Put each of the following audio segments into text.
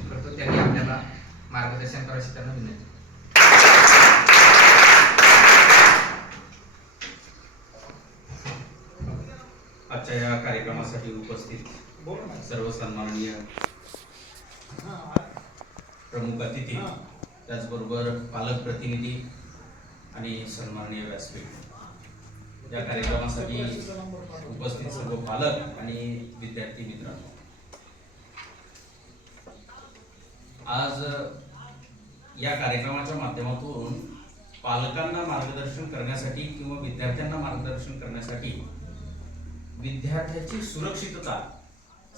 विनंती करतो, त्यांनी आपल्याला मार्गदर्शन करायची त्यांना विनंती. आजच्या या कार्यक्रमासाठी उपस्थित सर्व सन्माननीय प्रमुख अतिथी, त्याचबरोबर पालक प्रतिनिधी आणि सन्माननीय व्यासपीठ, या कार्यक्रमासाठी उपस्थित सर्व पालक आणि विद्यार्थी मित्रांनो, आज या कार्यक्रमाच्या माध्यमातून पालकांना मार्गदर्शन करण्यासाठी किंवा विद्यार्थ्यांना मार्गदर्शन करण्यासाठी विद्यार्थ्याची सुरक्षितता,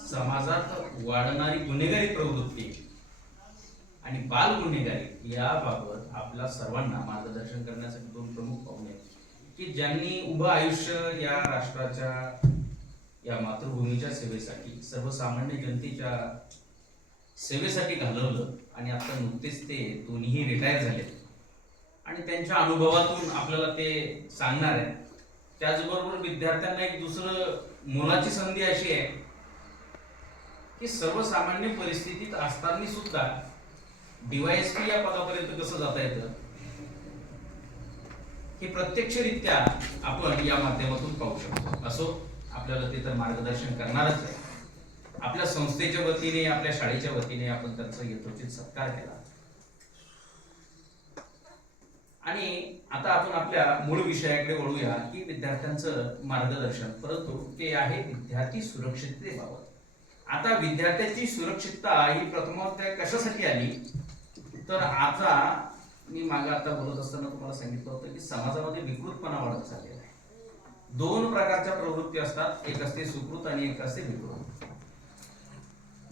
समाजात वाढणारी गुन्हेगारी प्रवृत्ती आणि बाल गुन्हेगारी याबाबत आपल्या सर्वांना मार्गदर्शन करण्यासाठी दोन प्रमुख पाहुणे आहेत की ज्यांनी उभं आयुष्य या राष्ट्राच्या, या मातृभूमीच्या सेवेसाठी, सर्वसामान्य जनतेच्या सेवेसाठी घालवलं आणि आता नुकतेच ते दोन्ही रिटायर झाले आणि त्यांच्या अनुभवातून आपल्याला ते सांगणार आहे. त्याचबरोबर विद्यार्थ्यांना एक दुसरं मोलाची संधी अशी आहे की सर्वसामान्य परिस्थितीत असताना सुद्धा DYSP या पदापर्यंत कसं जाता येतं हे प्रत्यक्षरित्या आपण या माध्यमातून पाहू शकतो. असो, आपल्याला ते तर मार्गदर्शन करणारच आहे. आपल्या संस्थेच्या वतीने, आपल्या शाळेच्या वतीने आपण त्यांचा यथोचित सत्कार केला आणि आता आपण आपल्या मूळ विषयाकडे वळूया की विद्यार्थ्यांचं मार्गदर्शन, परंतु ते आहे विद्यार्थी सुरक्षिततेबाबत. आता विद्यार्थ्याची सुरक्षितता ही प्रथमतः कशासाठी आली तर आता मी मागे आता बोलत असताना तुम्हाला सांगितलं होतं की समाजामध्ये विकृतपणा वाढत चाललेला आहे. दोन प्रकारच्या प्रवृत्ती असतात, एक असते सुकृत आणि एक असते विकृत.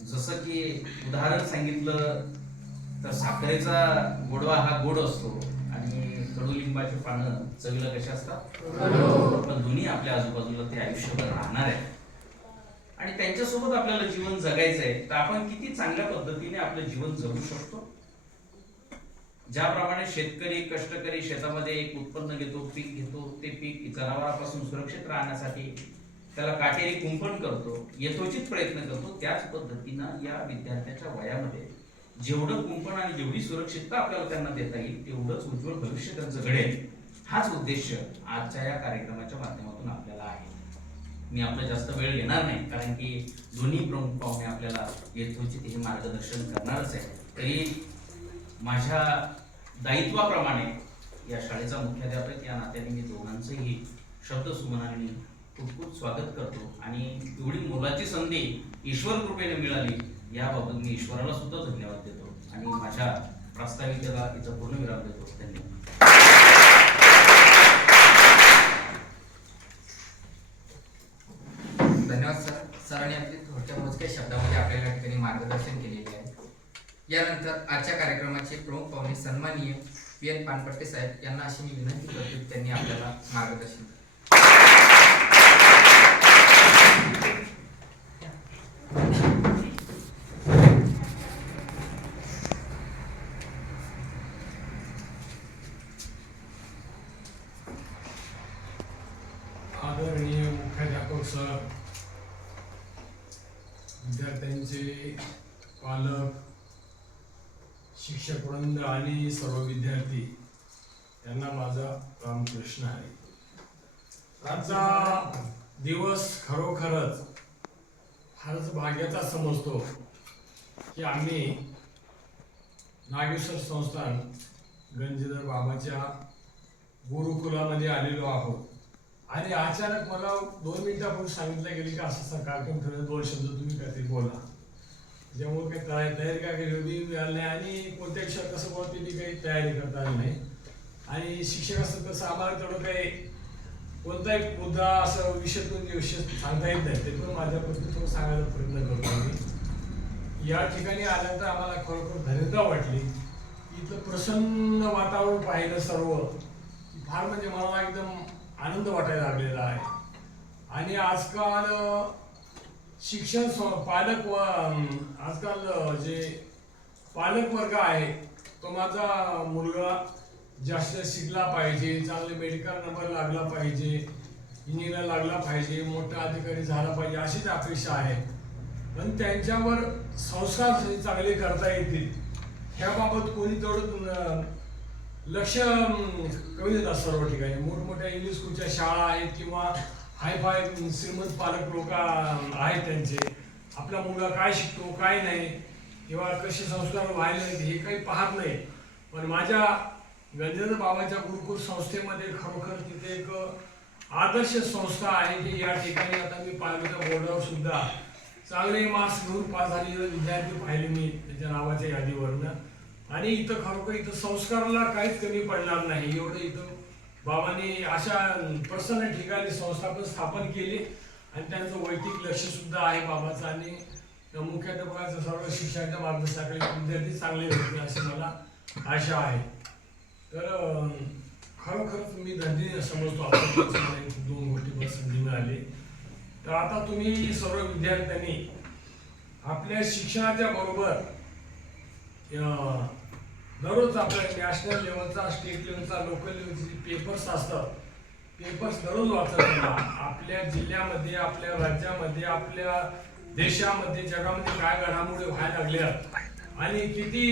जसं की उदाहरण सांगितलं तर साखरेचा गोडवा हा गोड असतो आणि कडुलिंबाची पानं चवीला कशा असतात, पण दोन्ही आपल्या आजूबाजूला ते आयुष्यभर राहणार आहे आणि त्यांच्यासोबत आपल्याला जीवन जगायचं आहे. तर आपण किती चांगल्या पद्धतीने आपलं जीवन जगू शकतो. ज्याप्रमाणे शेतकरी, कष्टकरी शेतामध्ये एक उत्पन्न घेतो, पीक घेतो, ते पीक जनावरांपासून सुरक्षित राहण्यासाठी त्याला काटेरी कुंपण करतो, यथोचित प्रयत्न करतो, त्याच पद्धतीनं या विद्यार्थ्याच्या वयामध्ये जेवढं कुंपण आणि जेवढी सुरक्षितता आपल्याला त्यांना देता येईल तेवढंच उज्ज्वल भविष्य त्यांचं घडेल, हाच उद्देश आजच्या या कार्यक्रमाच्या माध्यमातून आपल्याला आहे. मी आपला जास्त वेळ घेणार नाही कारण की दोन्ही प्रमुख पाहुणे आपल्याला यथोचित हे मार्गदर्शन करणारच आहे. तरी माझ्या दायित्वाप्रमाणे या शाळेचा मुख्याध्यापक या नात्याने मी दोघांचंही शब्दसुमनाने खूप खूप स्वागत करतो आणि एवढी मोलाची संधी ईश्वर कृपेने मिळाली याबाबत मी ईश्वराला सुद्धा धन्यवाद देतो आणि माझ्या प्रास्ताविकेला इथं पूर्णविराम देतो. धन्यवाद. धन्यवाद सर. सरांनी आपली थोडक्या मोजक्या शब्दामध्ये आपल्याला या ठिकाणी मार्गदर्शन केलेले आहे. यानंतर आजच्या कार्यक्रमाचे प्रमुख पाहुणे सन्माननीय PN पानपट्टे साहेब यांना अशी मी विनंती करतो की त्यांनी आपल्याला मार्गदर्शन आदरणीय मुख्याध्यापक सर, विद्यार्थ्यांचे पालक, शिक्षक वृंद आणि सर्व विद्यार्थी यांना माझा रामकृष्ण आहे. आजचा दिवस खरोखरच फारच भाग्याचा समजतो की आम्ही नागेश्वर संस्थान गंजेधर बाबाच्या गुरुकुलामध्ये आलेलो आहोत आणि अचानक मला 2 मिनिटापूर्वी सांगितलं गेले की असं कार्यक्रम ठरवून 2 शब्द तुम्ही काहीतरी बोला. त्यामुळे काही तयारी काय केली मी मिळाली नाही आणि कोणत्या विषयात कसं बोलते ती काही तयारी करता आली नाही आणि शिक्षक असं तसं आम्हाला तेवढं काही कोणताही मुद्दा असं विषय सांगता येत नाही. ते पण माझ्या पद्धतीने सांगायचा प्रयत्न करतो मी. या ठिकाणी आल्यानंतर आम्हाला खरोखर धन्यता वाटली. इथलं प्रसन्न वातावरण पाहिलं सर्व, फार म्हणजे मला एकदम आनंद वाटायला लागलेला आहे. आणि आजकाल शिक्षण पालक व आजकाल जे पालक वर्ग आहे तो माझा मुलगा जास्त शिकला पाहिजे, चांगले मेडिकल नंबर लागला पाहिजे, इंजिनियर लागला पाहिजे, मोठा अधिकारी झाला पाहिजे, अशीच अपेक्षा आहे. पण त्यांच्यावर संस्कार चांगले करता येतील ह्याबाबत कोणी तेवढं लक्ष कमी देतात. सर्व ठिकाणी मोठमोठ्या इंग्लिश स्कूलच्या शाळा आहेत किंवा हायफाय श्रीमंत पालक लोक आहेत, त्यांचे आपला मुलगा काय शिकतो काय नाही किंवा कसे संस्कार व्हायला नाहीत हे काही पाहत नाही. पण माझ्या गंजेंद्र बाबाच्या गुरुकुल संस्थेमध्ये खरोखर तिथे एक आदर्श संस्था आहे की या ठिकाणी आता मी पाहिलं त्या बोर्डावर सुद्धा चांगले मार्क्स घेऊन पास झालेले विद्यार्थी पाहिले मी त्याच्या नावाच्या यादीवरनं. आणि इथं खरोखर इथं संस्काराला काहीच कमी पडणार नाही एवढं इथं बाबांनी अशा प्रसन्न ठिकाणी संस्थापन स्थापन केली आणि त्यांचं वैयक्तिक लक्ष सुद्धा आहे बाबाचं. आणि मुख्याध्यापकाचं सर्व शिक्षणाच्या मार्गदर्शनाखाली विद्यार्थी चांगले होते अशी मला आशा आहे. तर खरोखरच मी धन्य समजतो आपण 2 गोष्टींवर संधी मिळाली. तर आता तुम्ही सर्व विद्यार्थ्यांनी आपल्या शिक्षणाच्या बरोबर दररोज आपल्या नॅशनल लेवलचा, स्टेट लेवलचा, लोकल लेवलचे पेपर्स असतात, पेपर्स दररोज वाचत राहा. आपल्या जिल्ह्यामध्ये, आपल्या राज्यामध्ये, आपल्या देशामध्ये, जगामध्ये काय घडामोडी व्हायला लागल्या आणि किती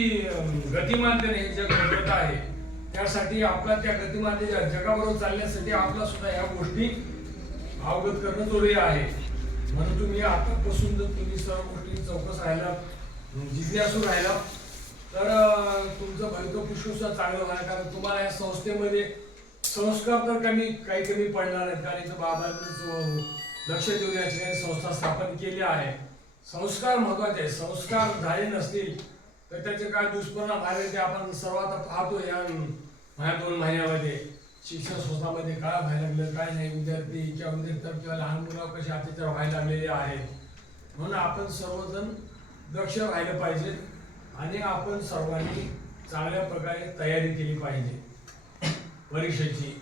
गतिमानतेने हे जग घडत आहे, त्यासाठी आपला त्या गतिमानतेच्या जगाबरोबर चालण्यासाठी आपला सुद्धा या गोष्टी अवगत करणं जरुरी आहे. म्हणून तुम्ही आतापासून जर तुम्ही सर्व गोष्टी चौकस राहिला, जिज्ञासू राहिला तर तुमचं भवितव्य पुष्कळ चांगलं होणार. कारण तुम्हाला या संस्थेमध्ये संस्कार तर काही कमी पडणार आहेत. कारण इथं बाबांनी लक्ष देऊन या ठिकाणी संस्था स्थापन केली आहे. संस्कार महत्वाचे आहे. संस्कार झाले नसतील तर त्याचे काय दुष्परिणाम झाले ते आपण सर्व आता पाहतो या 2 महिन्यामध्ये. शिक्षण संस्थांमध्ये काय व्हायला लागलं, काय नाही, विद्यार्थी किंवा लहान मुलं कसे अत्याचार व्हायला लागलेले आहेत. म्हणून आपण सर्वजण दक्ष राहिलं पाहिजे आणि आपण सर्वांनी चांगल्या प्रकारे तयारी केली पाहिजे परीक्षेची.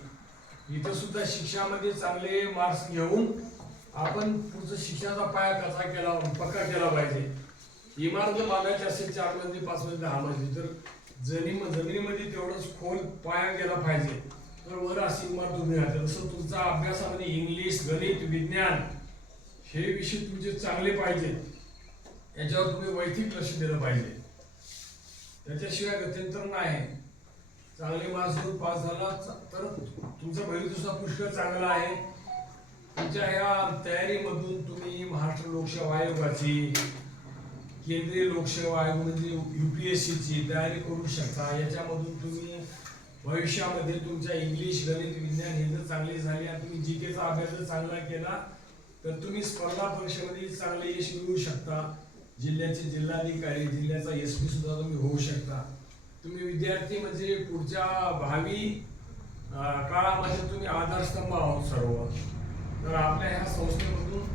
इथं सुद्धा शिक्षणामध्ये चांगले मार्क्स घेऊन आपण पुढचं शिक्षणाचा पाया कसा पक्का केला पाहिजे. इमारत बांधायची असेल 4 मजली 5 मजली 10 मजली तर जमिनीमध्ये तेवढंच खोल पाया गेला पाहिजे तर वर अशी इमारत उभी राहते. तसं तुमचा अभ्यासामध्ये इंग्लिश, गणित, विज्ञान हे विषय तुमचे चांगले पाहिजे, याच्यावर तुम्ही वैयक्तिक लक्ष दिलं पाहिजे. त्याच्याशिवाय गत्यंतर नाही. चांगले मार्क्स घेऊन पास झाला तर तुमचा भविष्य पुष्कळ चांगला आहे. तुमच्या या तयारीमधून तुम्ही महाराष्ट्र लोकसेवा आयोगाची, केंद्रीय लोकसेवा आयोग म्हणजे UPSCची तयारी करू शकता. याच्यामधून तुम्ही भविष्यामध्ये तुमच्या इंग्लिश, गणित, विज्ञान हे जर चांगले झाले आणि तुम्ही GKचा अभ्यास जर चांगला केला तर तुम्ही स्पर्धा परीक्षेमध्ये चांगले यश मिळवू शकता. जिल्ह्याचे जिल्हाधिकारी, जिल्ह्याचा SP सुद्धा तुम्ही होऊ शकता. तुम्ही विद्यार्थी म्हणजे पुढच्या भावी काळामध्ये तुम्ही आधारस्तंभ आहोत सर्व. तर आपल्या ह्या संस्थेमधून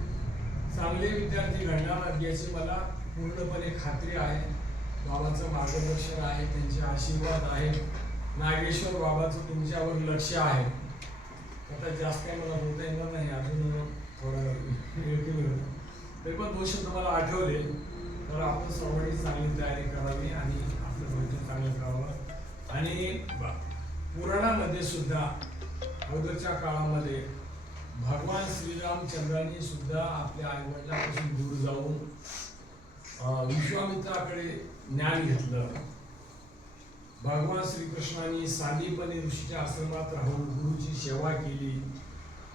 चांगले विद्यार्थी घडणार याची मला पूर्णपणे खात्री आहे. बाबांचं मार्गदर्शन आहे, त्यांचे आशीर्वाद आहे, नागेश्वर बाबाचं तुमच्यावर लक्ष आहे. आता जास्त काही मला बोलता येणार नाही, अजून थोडा वेळ तरी पण 2 शब्द मला आठवले. तर आपण सर्वांनी चांगली तयारी करावी आणि आपलं भविष्य चांगलं करावं. आणि पुराणामध्ये सुद्धा अगोदरच्या काळामध्ये भगवान श्रीरामचंद्रांनी सुद्धा आपल्या आईवडिलांपासून दूर जाऊन विश्वामित्राकडे ज्ञान घेतलं. भगवान श्रीकृष्णांनी सांदीपनी ऋषीच्या आश्रमात राहून गुरुची सेवा केली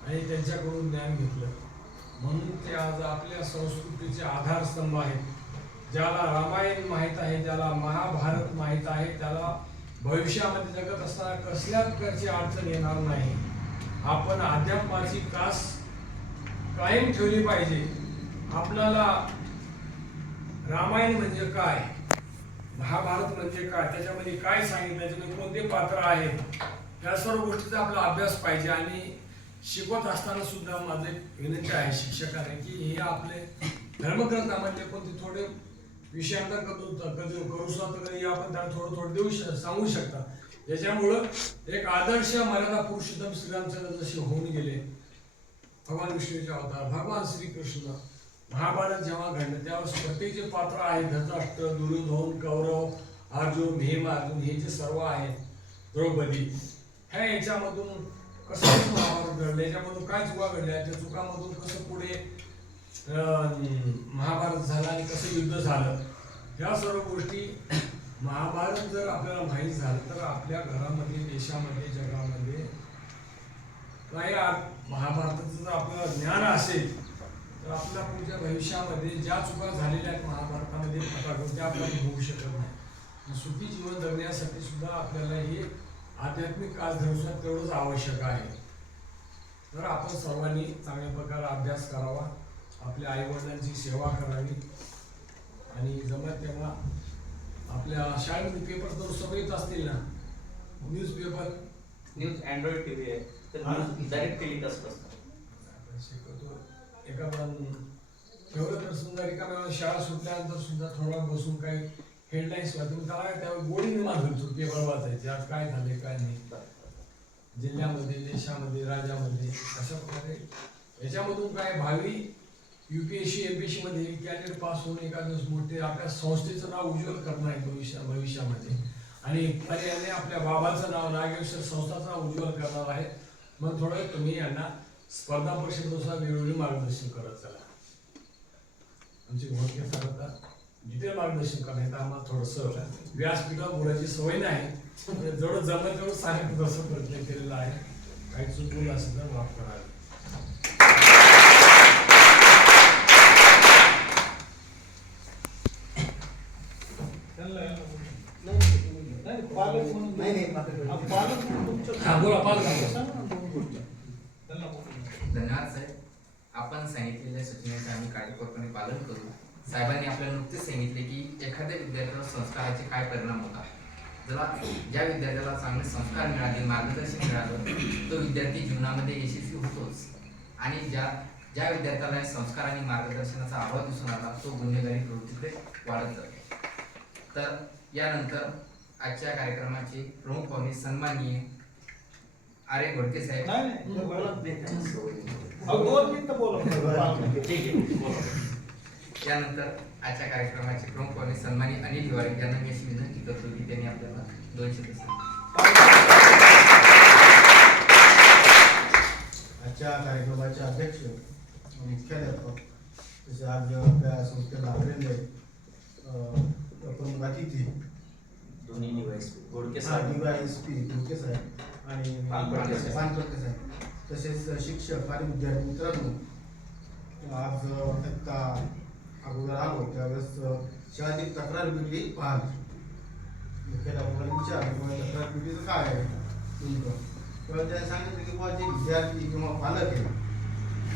आणि त्यांच्याकडून ज्ञान घेतलं. म्हणून ते आज आपल्या संस्कृतीचे आधारस्तंभ आहेत. ज्याला रामायण माहीत आहे, ज्याला महाभारत माहीत आहे, त्याला भविष्यामध्ये जगत असताना कसल्याच प्रकारची अडचण येणार नाही. आपण अध्यात्माची कास कायम ठेवली पाहिजे. आपल्याला रामायण म्हणजे काय, महाभारत म्हणजे काय, त्याच्यामध्ये काय सांगितलं, त्याच्यामध्ये कोणते पात्र आहेत, या सर्व गोष्टीचा आपला अभ्यास पाहिजे. आणि शिकवत असताना सुद्धा माझे विनंती आहे शिक्षकांना की हे आपले धर्मग्रंथामधले कोणते थोडे विषयांतर करू शकतो, कधी आपण त्यांना थोडं देऊ सांगू शकता. याच्यामुळं एक आदर्श मर्यादा पुरुषोत्तम श्रीरामचंद्र जसे होऊन गेले, भगवान विष्णूचे अवतार, भगवान श्रीकृष्ण, महाभारत जेव्हा घडलं त्यावेळेस प्रत्येकचे पात्र आहेत. धृतराष्ट्र, दुर्योधन, कौरव, अर्जुन, भीम, अर्जुन हे जे सर्व आहेत, द्रौपदी, ह्या याच्यामधून कसं महाभारत घडलं, याच्यामधून काय चुका घडल्या, त्या चुकामधून कसं पुढे महाभारत झालं आणि कसं युद्ध झालं, ह्या सर्व गोष्टी महाभारत जर आपल्याला माहीत झालं तर आपल्या घरामध्ये, देशामध्ये, जगामध्ये काय महाभारताचं जर आपल्याला ज्ञान असेल तर आपल्या पुढच्या भविष्यामध्ये ज्या चुका झालेल्या आहेत महाभारतामध्ये त्या आपल्याला होऊ शकत नाही. सुखी जीवन जगण्यासाठी सुद्धा आपल्याला हे आध्यात्मिक काळधर्म तेवढंच आवश्यक आहे. तर आपण सर्वांनी चांगल्या प्रकारे अभ्यास करावा, आपल्या आईवडिलांची सेवा करावी आणि जमत तेव्हा आपल्या शाळेमध्ये पेपर तर सगळेच असतील ना, न्यूजपेपर न्यूज अँड्रॉइड टीव्ही आहे तर न्यूज डायरेक्ट टेलिकास्ट असतात. शिकवतो एका ठेवलं तर सुद्धा एका शाळा सुटल्यानंतर सुद्धा थोडा बसून काही हेडलाईन्स वाचून त्याला त्यावेळी गोडी निर्माण होतो पेपर वाचायचे, आज काय झाले काय नाही जिल्ह्यामध्ये, देशामध्ये, राज्यामध्ये. अशा प्रकारे याच्यामधून काय भावी UPSC MPSC मध्ये कॅन्डिडेट पास होऊन एखाद्या मोठे आपल्या संस्थेचं नाव उज्ज्वल करणार आहे भविष्यामध्ये आणि पर्यायाने आपल्या बाबाचं नाव, नागेश्वर संस्थाचं नाव उज्ज्वल करणार आहे. मग थोडं तुम्ही यांना स्पर्धा परिषदेनुसार वेळोवेळी मार्गदर्शन करत चला. आमची घोडके सर आता डिटेल मार्गदर्शन करण्यात आम्हाला थोडंसं व्यासपीठावर बोलायची सवय नाही, जेवढं जमलं तेवढं सांगितलं तसं प्रयत्न केलेला आहे. काही चुकून असेल तर माफ करावे. धन्यवाद साहेब. आपण सांगितलेल्या सूचनेचं आम्ही काळजीपूर्वकपणे पालन करू. साहेबांनी आपल्याला नुकतेच सांगितले की एखाद्या विद्यार्थ्यावर संस्काराचे काय परिणाम होतात. ज्या विद्यार्थ्याला चांगले संस्कार मिळाले, मार्गदर्शन मिळालं, तो विद्यार्थी जीवनामध्ये यशस्वी होतोच आणि ज्या विद्यार्थ्याला संस्कार आणि मार्गदर्शनाचा अभाव दिसून आला तो गुन्हेगारी प्रवृत्तीकडे वाढत जातो. तर यानंतर आजच्या कार्यक्रमाचे प्रमुख पाहुणे सन्माननीय आरे घोडके साहेब. यानंतर आजच्या कार्यक्रमाचे प्रमुख पाहुणे सन्माननीय अनिल हिवाळे यांना मी अशी विनंती करतो की त्यांनी आपल्याला 2 शब्द सांगितले. आजच्या कार्यक्रमाचे अध्यक्ष मुख्याध्यापक तसे आज आपल्या संस्थेला आलेले प्रमुख अतिथी दोन्ही DYSP घोडके घोडके साहेब आणि पानपटके साहेब, तसेच शिक्षक आणि विद्यार्थी मित्रांनो, आज आता अगोदर आलो त्यावेळेस शाळेतील तक्रार बिल्ली पाहत मुख्याध्यापकांनी विचारलं तक्रार बिल्लीचं काय आहे नेमकं. तेव्हा त्यांनी सांगितलं की बाबा जे विद्यार्थी किंवा पालक आहे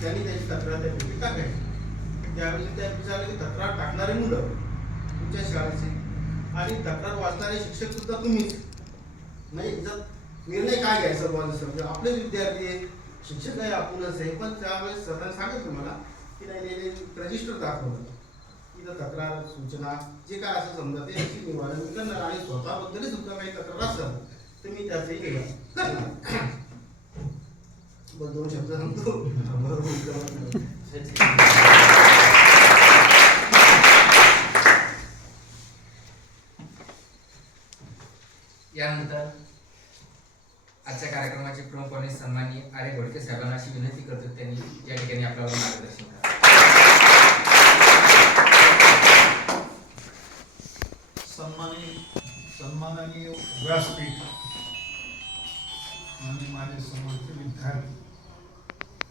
त्यांनी त्याची तक्रार त्या बिल्लीत टाकायची. त्यावेळी त्या विचारलं की तक्रार टाकणारी मुलं तुमच्या शाळेचे आणि तक्रार वाचणारे शिक्षक सुद्धा तुम्हीच, म्हणजे याच्यात निर्णय काय घ्यायचा म्हणजे आपले विद्यार्थी आहे, शिक्षक आहे, आपणच आहे. पण त्यावेळेस सरांनी सांगितलं मला की नाही रजिस्टर दाखवलं तिथं तक्रार सूचना जे काय असं समजा ते याची निवारण मी करणार आणि स्वतःबद्दलही सुद्धा काही तक्रार असेल तर मी त्याचंही करणार. बस 2 शब्द सांगतो. यानंतर आजच्या कार्यक्रमाचे प्रमुख पाहुणे सन्माननीय आरे घोडके साहेबांना अशी विनंती करतो त्यांनी या ठिकाणी आपल्याला मार्गदर्शन करा. सन्माननीय व्यासपीठ आणि माझे समोरचे विद्यार्थी,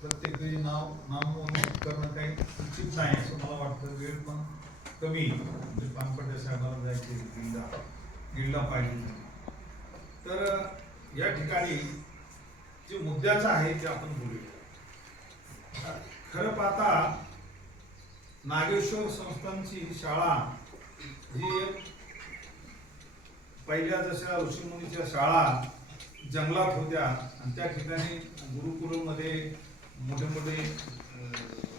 प्रत्येकही नामवून करणं काही उचित नाही असं मला वाटतं. वेळ पण कमी, म्हणजे पानपटे साहेबांना जायचे गिल्ला पाहिजे. तर या ठिकाणी जे मुद्द्याचं आहे ते आपण बोलूया. खरं पाहता नागेश्वर संस्थांची शाळा ही पहिल्या जशा ऋषीमुनीच्या शाळा जंगलात होत्या आणि त्या ठिकाणी गुरुकुलमध्ये मोठे मोठे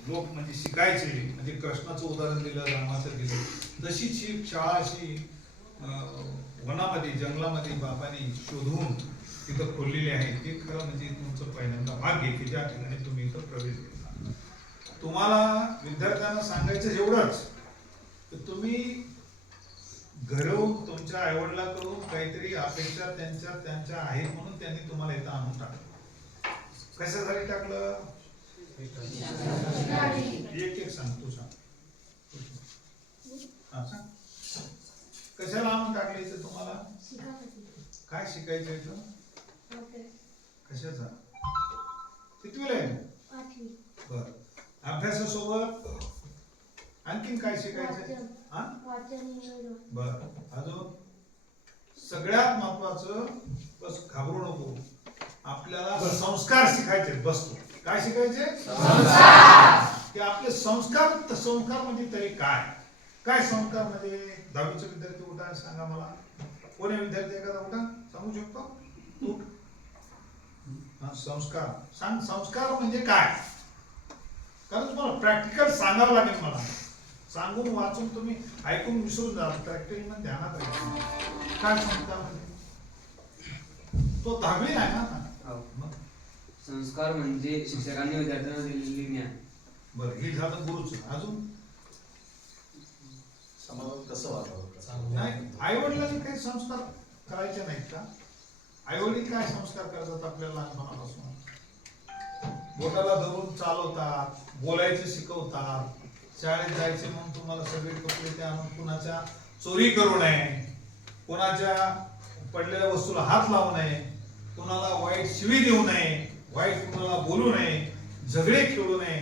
लोक म्हणजे शिकायचे, म्हणजे कृष्णाचं उदाहरण दिलं, रामाचं दिलं. तशीच ही शाळा अशी वनामध्ये, जंगलामध्ये बापाने शोधून तिथं खोललेली आहे. ते खरं म्हणजे तुमचं पहिल्यांदा भाग्य की त्या ठिकाणी तुम्ही इथं प्रवेश घेतला. तुम्हाला विद्यार्थ्यांना सांगायचं एवढंच तर तुम्ही घरून तुमच्या आईवडिलांकडून काहीतरी अपेक्षा त्यांच्या आहेत म्हणून त्यांनी तुम्हाला इथं आणून टाकलं. कशासाठी टाकलं? एक एक सांग, तू सांग. हा, सांग. कशाला आणून टाकले इथं तुम्हाला? काय शिकायचं इथं? कशाचा? कितवीला आहे? बर. अभ्यासासोबत आणखीन काय शिकायचं? हा? बर. अजून सगळ्यात महत्वाचं, बस घाबरू नको, आपल्याला संस्कार शिकायचे. बसतो काय शिकायचे? की आपले संस्कार. संस्कार म्हणजे तरी काय? काय संस्कार म्हणजे? 10वीचे विद्यार्थी उठा, सांगा मला. कोणी विद्यार्थी एखादा उठा, सांगू शकतो? तू. हा, संस्कार सांग. संस्कार म्हणजे काय? कारण तुम्हाला प्रॅक्टिकल सांगावं लागेल मला. सांगून वाचून तुम्ही ऐकून विसरून जा. प्रॅक्टिकल मध्ये ध्यानात राहील. काय संस्कार म्हणजे? तो 10वी आहे ना. मग संस्कार म्हणजे शिक्षकांनी विद्यार्थ्यांना दिलेले ज्ञान. बरं, हे झालं गुरुचं. अजून समाजात कसं वागावं? नाही, आई वडिलांनी काही संस्कार करायचे नाहीत का? आई वडील काय संस्कार करतात आपल्याला लहानपणापासून? बोटाला धरून चालवतात, बोलायचं शिकवतात, शाळेत जायचे म्हणून तुम्हाला सगळे कपडे ते आणून कुणाच्या चोरी करू नये, कुणाच्या पडलेल्या वस्तूला हात लावू नये, कुणाला वाईट शिवी देऊ नये, वाईट कुणाला बोलू नये, झगडे खेळू नये,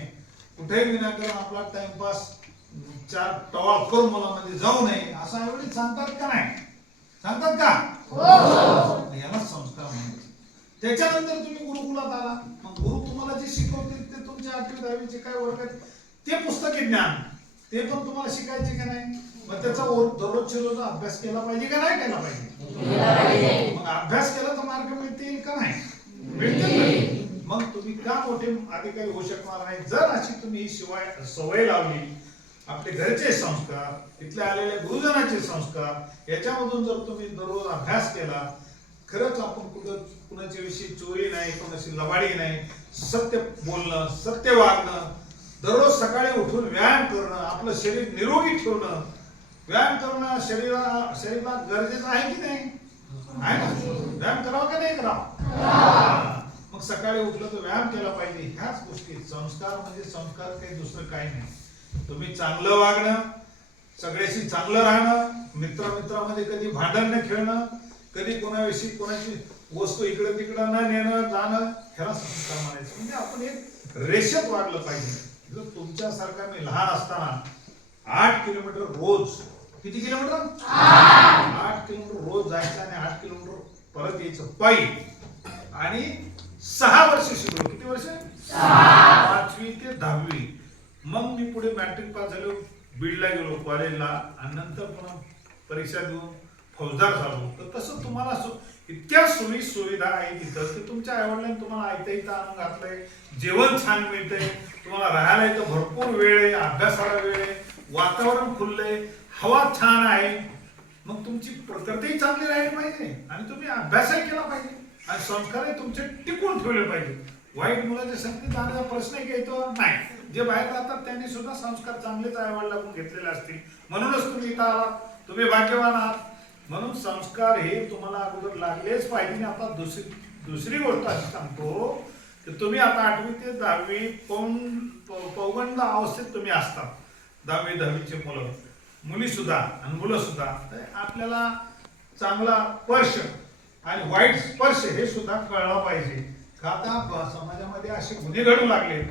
कुठेही विनाकारण आपला टाइमपास 4 टवाळ करून मला म्हणजे जाऊ नये, असं आई वडील सांगतात का नाही? सांगतात का? याला संस्कार म्हणायचे. त्याच्यानंतर तुम्ही गुरुकुलात आला, मग गुरु तुम्हाला जे शिकवतील ते तुमच्या 8वी 10वीचे काय वर्ग आहेत ते पुस्तकी ज्ञान ते पण तुम्हाला शिकायचे का नाही? मग त्याचा दररोजच्या रोज अभ्यास केला पाहिजे का नाही केला पाहिजे? मग अभ्यास केला तर मार्क मिळतील का नाही? मिळतील. मग तुम्ही का मोठे अधिकारी होऊ शकणार नाही जर अशी तुम्ही सवय लावली. आपले घरचे संस्कार, तिथले आलेले गुरुजनाचे संस्कार याच्यामधून जर तुम्ही दररोज अभ्यास केला, खरंच आपण कुणाच्या विषयी चोरी नाही, कोणाची लबाडी नाही, सत्य बोलणं, सत्य वागणं, दररोज सकाळी उठून व्यायाम करणं, आपलं शरीर निरोगी ठेवणं, व्यायाम करणं शरीराला गरजेचं आहे की नाही? आहे ना? व्यायाम करावा का नाही करावा? मग सकाळी उठलं तर व्यायाम केला पाहिजे. ह्याच गोष्टी संस्कार म्हणजे संस्कार, काही दुसरं काही नाही. तुम्ही चांगलं वागणं, सगळ्याशी चांगलं राहणं, मित्रामध्ये कधी भांडण न खेळणं, कधी कोणाविषयी कोणाची वस्तू इकडे तिकडे न नेणं जाणं, ह्याला संस्कार म्हणायचं. म्हणजे आपण एक रेषेत वागलं पाहिजे. जर तुमच्यासारखा मी लहान असताना 8 किलोमीटर रोज, किती किलोमीटर? 8 किलोमीटर रोज जायचं आणि 8 किलोमीटर परत यायचं पायी. आणि 6 वर्ष शिकलो. किती वर्ष? 5वी ते 10वी. मग मी पुढे मॅट्रिक पास झालो, बीडला गेलो कॉलेजला, आणि नंतर पुन्हा परीक्षा देऊन फौजदार झालो. तर तसं तुम्हाला इतक्या सोयी सुविधा आहे तिथं की तुमच्या आईवडिलांनी तुम्हाला इथं आणून घातलंय, जेवण छान मिळतंय, तुम्हाला राहायला इथं भरपूर वेळ आहे, अभ्यासाला वेळ आहे, वातावरण खुललंय, हवा छान आहे. मग तुमची प्रकृती चांगली राहिली पाहिजे आणि तुम्ही अभ्यासही केला पाहिजे आणि संस्कारही तुमचे टिकून ठेवले पाहिजे. वाईट मुलाच्या संगतीत जाण्याचा प्रश्नही येतो नाही. जे बाहेर राहतात त्यांनी सुद्धा संस्कार चांगलेच आईवडिलांकडून घेतलेले असतील, म्हणूनच तुम्ही इथं आलात. तुम्ही भाग्यवान आहात. म्हणून संस्कार हे तुम्हाला अगोदर लागलेच पाहिजे. आता दुसरी गोष्ट अशी सांगतो की तुम्ही आता 8वी ते 10वी पौगंड अवस्थेत तुम्ही असतात. 10वी 10वीचे मुली सुद्धा आणि मुलं सुद्धा. आपल्याला चांगला स्पर्श आणि वाईट स्पर्श हे सुद्धा कळलं पाहिजे. का आता समाजामध्ये असे गुन्हे घडू लागले,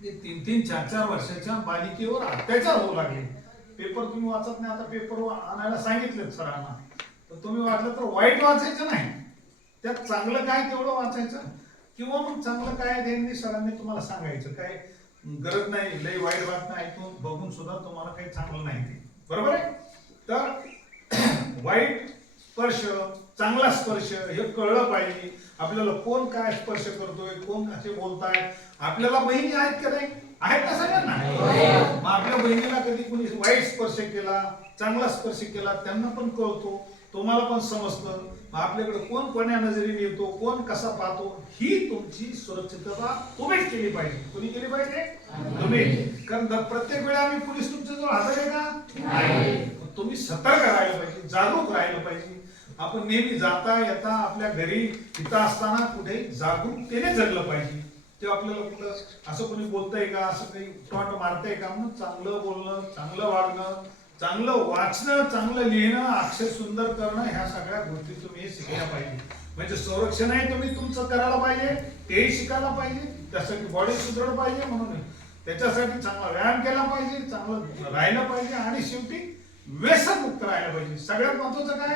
3-3, 4-4 वर्षाच्या बालिकेवर अत्याचार होऊ लागले. पेपर तुम्ही वाचत नाही, आता पेपर आणायला सांगितलेत सरांना, तर तुम्ही वाचलं तर वाईट वाचायचं नाही, त्यात चांगलं काय तेवढं वाचायचं, किंवा मग चांगलं काय त्यांनी सरांनी तुम्हाला सांगायचं. काय गरज नाही लई वाईट बातम्या ऐकून बघून सुद्धा तुम्हाला काही चांगलं नाही ते. बरोबर आहे? तर वाईट स्पर्श, चांगला स्पर्श हे कळलं पाहिजे. आपल्याला कोण काय स्पर्श करतोय, कोण कसे बोलताय. आपल्याला बहिणी आहेत का नाही? आहेत ना सगळ्यांना? मग आपल्या बहिणीला कधी कोणी वाईट स्पर्श केला, चांगला स्पर्श केला, त्यांना पण कळतो, तुम्हाला पण समजतं. आपल्याकडे कोण कोण्या नजरेने येतो, कोण कसा पाहतो, ही तुमची सुरक्षितता तुम्हीच केली पाहिजे. कोणी केली पाहिजे? तुम्ही. कारण प्रत्येक वेळा आम्ही पोलीस तुमच्याजवळ हजर आहे का? तुम्ही सतर्क राहायला पाहिजे, जागरूक राहायला पाहिजे. आपण नेहमी जाता येता आपल्या घरी इथं असताना कुठे जागरूकतेने जगलं पाहिजे. ते आपल्याला कुठं असं कोणी बोलतंय का, असं काही टॉट मारतंय का, म्हणून चांगलं बोलणं, चांगलं वागणं, चांगलं वाचणं, चांगलं लिहिणं, अक्षर सुंदर करणं, ह्या सगळ्या गोष्टी तुम्ही शिकल्या पाहिजे. म्हणजे संरक्षणही तुम्ही तुमचं करायला पाहिजे, तेही शिकायला पाहिजे, त्यासाठी बॉडी सुदृढ पाहिजे, म्हणून त्याच्यासाठी चांगला व्यायाम केला पाहिजे, चांगलं राहिलं पाहिजे आणि शेवटी व्यसन मुक्त राहायला पाहिजे. सगळ्यात महत्वाचं काय,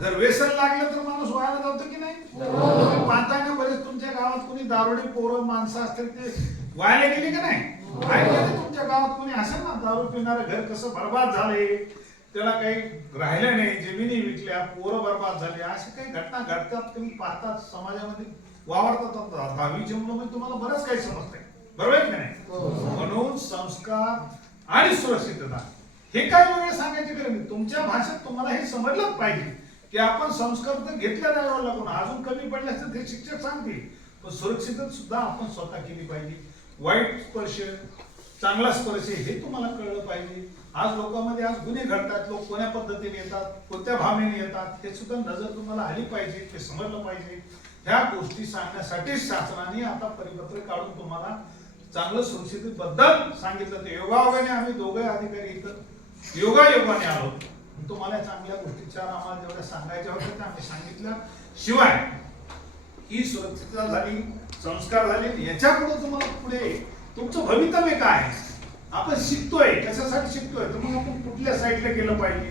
जर व्यसन लागलं तर माणूस व्हायला जातो की नाही. तुम्ही पाहताय ना, बरेच तुमच्या गावात कोणी दारुडे पोरं माणसं असतील ते व्हायला गेली का नाही. तुमच्या गावात कोणी असेल ना दारू पिणारं घर कसं बर्बाद झाले, त्याला काही राहिलं नाही, जमिनी विकल्या, पोरं बर्बाद झाले, अशा काही घटना घडतात. तुम्ही पाहतात समाजामध्ये वावरतात. 10वी मुलामध्ये तुम्हाला बरंच काही समजतंय, बरोबर आहे की नाही. म्हणून संस्कार आणि सुरक्षितता हे काय वेगळं सांगायची गरज नाही. तुमच्या भाषेत तुम्हाला हे समजलंच पाहिजे की आपण संस्कार तर घेतल्या जायला लागून अजून कमी पडल्यास तर ते शिक्षक सांगतील, पण सुरक्षितता सुद्धा आपण स्वतः केली पाहिजे. वाईट स्पर्श, चांगला स्पर्श हे तुम्हाला कळलं पाहिजे. आज लोकांमध्ये आज गुन्हे घडतात, लोक कोण्या पद्धतीने येतात, कोणत्या भावनेने येतात, हे सुद्धा नजर तुम्हाला आली पाहिजे, ते समजलं पाहिजे. ह्या गोष्टी सांगण्यासाठी शासनाने आता परिपत्र काढून तुम्हाला चांगलं सुरक्षिततेबद्दल सांगितलं. ते योगायोगाने आम्ही दोघे अधिकारी इथं योगायोगाने आलो. तुम्हाला चांगल्या गोष्टी चार आम्हाला जेवढ्या सांगायच्या होत्या त्या आम्ही सांगितल्या. शिवाय ही सुरक्षितता झाली, संस्कार झाले, याच्या पुढे तुम्हाला पुढे तुमचं भवितव्य काय आहे, आपण शिकतोय कशासाठी शिकतोय, तर मग आपण कुठल्या साईडला गेलं पाहिजे,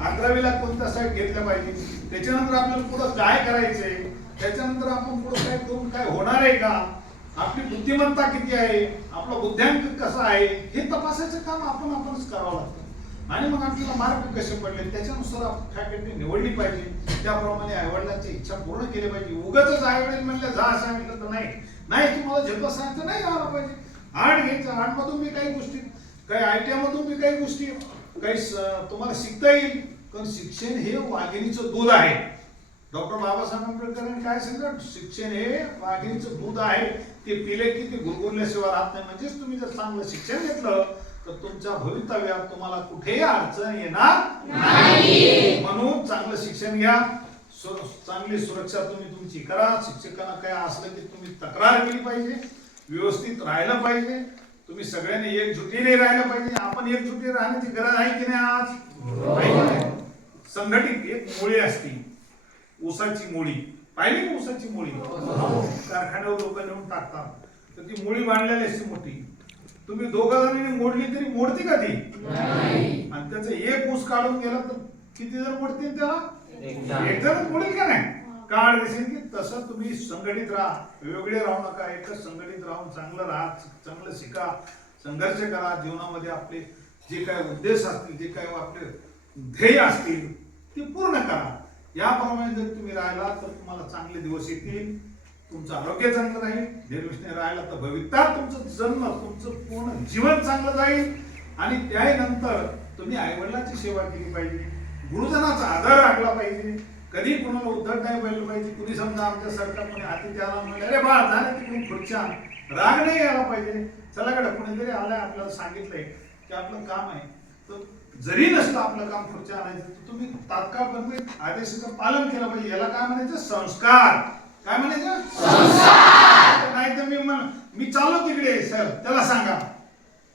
11वीला कोणत्या साईड घेतल्या पाहिजे, त्याच्यानंतर आपल्याला पुढं काय करायचंय, त्याच्यानंतर आपण पुढं काय करून काय होणार आहे का, आपली बुद्धिमत्ता किती आहे, आपला बुद्ध्यांक कसा आहे, हे तपासायचं काम आपणच करावं लागतं. आणि मग आपल्याला मार्क कसे पडले त्याच्यानुसार फॅकल्टी निवडली पाहिजे, त्याप्रमाणे आईवडिलांची इच्छा पूर्ण केली पाहिजे. उगाच आईवडील म्हणले जा असं म्हटलं तर नाही, तुम्हाला झेपत सांगतं नाही आला पाहिजे. आर्ट घ्यायचं, आर्ट मधून मी काही गोष्टी, काही ITI मधून मी काही गोष्टी काही तुम्हाला शिकता येईल. कारण शिक्षण हे वाघिणीचं दूध आहे. डॉक्टर बाबासाहेब आंबेडकरांनी काय सांगितलं, शिक्षण हे वाघिणीचं दूध आहे, ते पिले की ते गुरगुरल्याशिवाय राहत नाही. म्हणजेच तुम्ही जर चांगलं शिक्षण घेतलं तर तुमच्या भवितव्यात तुम्हाला कुठेही अडचण येणार नाही. म्हणून चांगलं शिक्षण घ्या, चांगली सुरक्षा तुम्ही तुमची करा. शिक्षकांना काय असलं की तुम्ही तक्रार केली पाहिजे, व्यवस्थित राहिलं पाहिजे, तुम्ही सगळ्यांनी एकजुटीने राहिलं पाहिजे. आपण एकजुटीने राहण्याची गरज आहे की नाही आज. संघटित एक मुळी असती, ऊसाची मुळी पाहिली का, ऊसाची मुळी कारखान्यावर लोक नेऊन टाकतात, तर ती मुळी बांधलेली असते मोठी. तुम्ही दोघा जणांनी मोडली तरी मोडती का ती, आणि त्याचं एक ऊस काढून गेला तर किती जण मोडतील त्याला, एक जण मोडेल का नाही. काळ दिसेल की तसं तुम्ही संघटित राहा, वेगळे राहू नका, एकच संघटित राहून चांगलं राहा, चांगलं शिका, संघर्ष करा. जीवनामध्ये आपले जे काय उद्देश असतील, जे काय आपले ध्येय असतील ते पूर्ण करा. याप्रमाणे जर तुम्ही राहिला तर तुम्हाला चांगले दिवस येतील, तुमचं आरोग्य चांगलं राहील. निर्विष्णे राहिला तर भविष्यात तुमचं जन्म, तुमचं पूर्ण जीवन चांगलं जाईल. आणि त्यानंतर तुम्ही आईवडिलांची सेवा केली पाहिजे, गुरुजनाचा आदर राखला पाहिजे. कधी कोणाला उद्धट नाही पाहिलं पाहिजे. कुणी समजा आमच्या सरकार कोणी हाती त्याला म्हणले अरे बा झाले तिकडून खुर्च्या, राग नाही यायला पाहिजे. चला कडे कुणीतरी आलाय आपल्याला सांगितलंय की आपलं काम आहे, तर जरी नसलं आपलं काम खुर्च्या आणायचं तर तुम्ही तात्काळ आदेशाचं पालन केलं पाहिजे. याला काय म्हणायचं, संस्कार. काय म्हणायचं, संस्कार. नाही तर मी चाललो तिकडे सर, त्याला सांगा,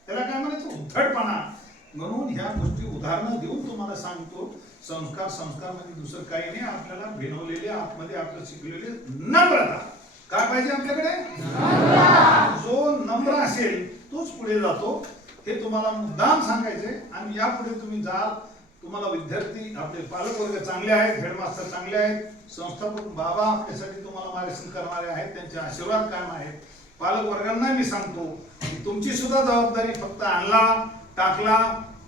त्याला काय म्हणायचं, उद्धटपणा. म्हणून ह्या गोष्टी उदाहरणं देऊन तुम्हाला सांगतो. संस्कार म्हणजे दुसरं काही नाही, आपल्याला भिनवलेले आतमध्ये आपलं शिकलेले नम्रता. काय पाहिजे आपल्याकडे, जो नम्र असेल तोच पुढे जातो. हे तुम्हाला मुद्दाम सांगायचे. आणि यापुढे तुम्ही जाल, तुम्हाला विद्यार्थी आपले पालक वर्ग चांगले आहेत, हेडमास्टर चांगले आहेत, संस्थापक बाबा आपल्यासाठी तुम्हाला मार्गदर्शन करणारे आहेत, त्यांचे आशीर्वाद कायम आहेत. पालक वर्गांना मी सांगतो की तुमची सुद्धा जबाबदारी फक्त आणला टाकला,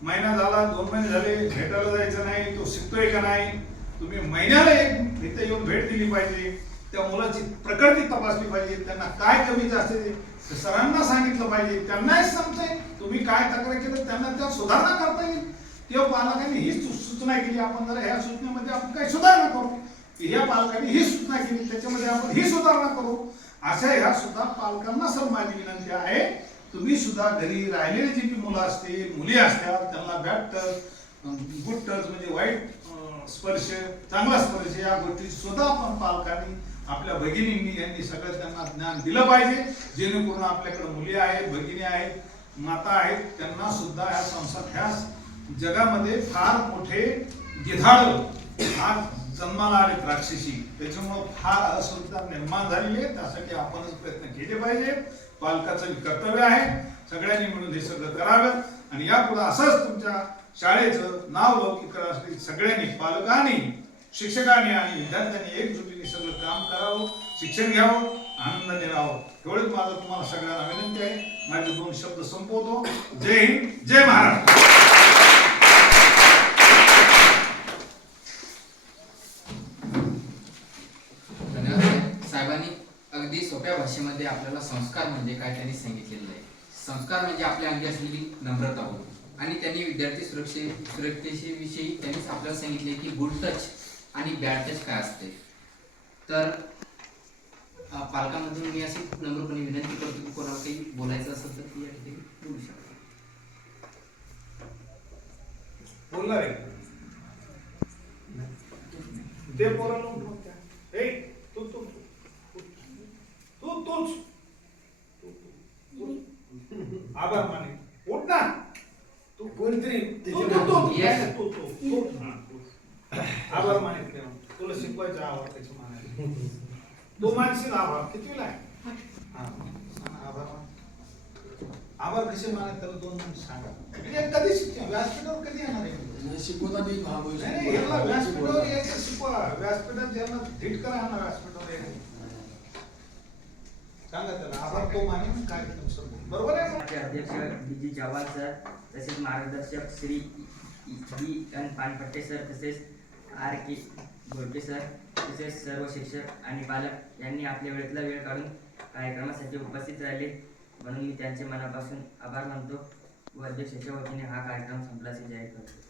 महिना झाला 2 महिने झाले, भेटायला जायचं नाही, तो शिकतोय का नाही, तुम्ही महिन्याला एक इथे येऊन भेट दिली पाहिजे. त्या मुलाची प्रकृती तपासली पाहिजे, त्यांना काय कमी जास्त ते सरांना सांगितलं पाहिजे, त्यांनाही समजतंय तुम्ही काय तक्रार केलं, त्यांना त्या सुधारणा करता येईल. किंवा पालकांनी ही सूचना केली, आपण जरा ह्या सूचनेमध्ये आपण काही सुधारणा करू, की ह्या पालकांनी ही सूचना केली त्याच्यामध्ये आपण ही सुधारणा करू. अशा ह्या सुद्धा पालकांना सर माझी विनंती आहे. तुम्ही सुद्धा घरी राहिलेली जी मुलं असतील, मुली असतात, त्यांना बॅड टच, गुड टच म्हणजे वाईट स्पर्श, चांगला स्पर्श, या गोष्टी सुद्धा आपण पालकांनी आपल्या भगिनींनी यांनी सगळं त्यांना ज्ञान दिलं पाहिजे, जेणेकरून आपल्याकडे मुली आहेत, भगिनी आहेत, माता आहेत, त्यांना सुद्धा ह्या संसार ह्या जगामध्ये फार मोठे गिधाड आज जन्माला आलेत राक्षसी, त्याच्यामुळं फार असुरता निर्माण झालेली आहे. त्यासाठी आपणच प्रयत्न केले पाहिजे. पालकाचं कर्तव्य आहे सगळ्यांनी मिळून हे सगळं करावं आणि यापुढे असंच तुमच्या शाळेचं नाव लौकिक करण्यासाठी सगळ्यांनी, पालकांनी, शिक्षकांनी आणि विद्यार्थ्यांनी एकजुटीने सगळं काम करावं, शिक्षण घ्यावं, आनंदाने राहावं. एवढंच माझं तुम्हाला सगळ्यांना विनंती आहे. माझे 2 शब्द संपवतो. जय हिंद, जय महाराष्ट्र. धन्यवाद साहेबांनी अगदी सोप्या भाषेमध्ये आपल्याला संस्कार म्हणजे काय त्यांनी सांगितलेलं आहे. संस्कार म्हणजे आपल्या अंगी असलेली नम्रता होय आणि त्यांनी विद्यार्थी सुरक्षेविषयी त्यांनीच आपल्याला सांगितले की गुड टच आणि बॅड टच काय असते. तर पालकांमधून मी अशी खूप नम्रपणे विनंती करतो की कोणाला काही बोलायचं असेल तर ती या ठिकाणी बोलू शकता. बोलणार आहे ते पोराला ए तू तू तू तूच आभार माने उठ ना तू कोणतरी आभार माने तुला शिकवायचा आभार त्याच्या माने तो मानशील आभार कितीला आहे आभार कसे माने त्याला 2 मिनिट सांगा. कधी शिकते व्यासपीठावर कधी येणार आहे शिकवता मी नाही याला व्यासपीठावर यायचं शिकवा. व्यासपीठात ज्यांना धीट करा ना व्यासपीठावर यायचं सांगा त्याला आभार तो माने कार्यक्रम सर्व बरोबर आहे. आमचे अध्यक्ष डी.जी. चव्हाण सर, तसेच मार्गदर्शक श्री E.N. पानपट्टे सर, तसेच R.K. घोडके सर, तसेच सर्व शिक्षक आणि पालक यांनी आपल्या वेळेतला वेळ काढून कार्यक्रमासाठी उपस्थित राहिले म्हणून मी त्यांचे मनापासून आभार मानतो व अध्यक्षाच्या वतीने हा कार्यक्रम संपल्याचे जाहीर करतो.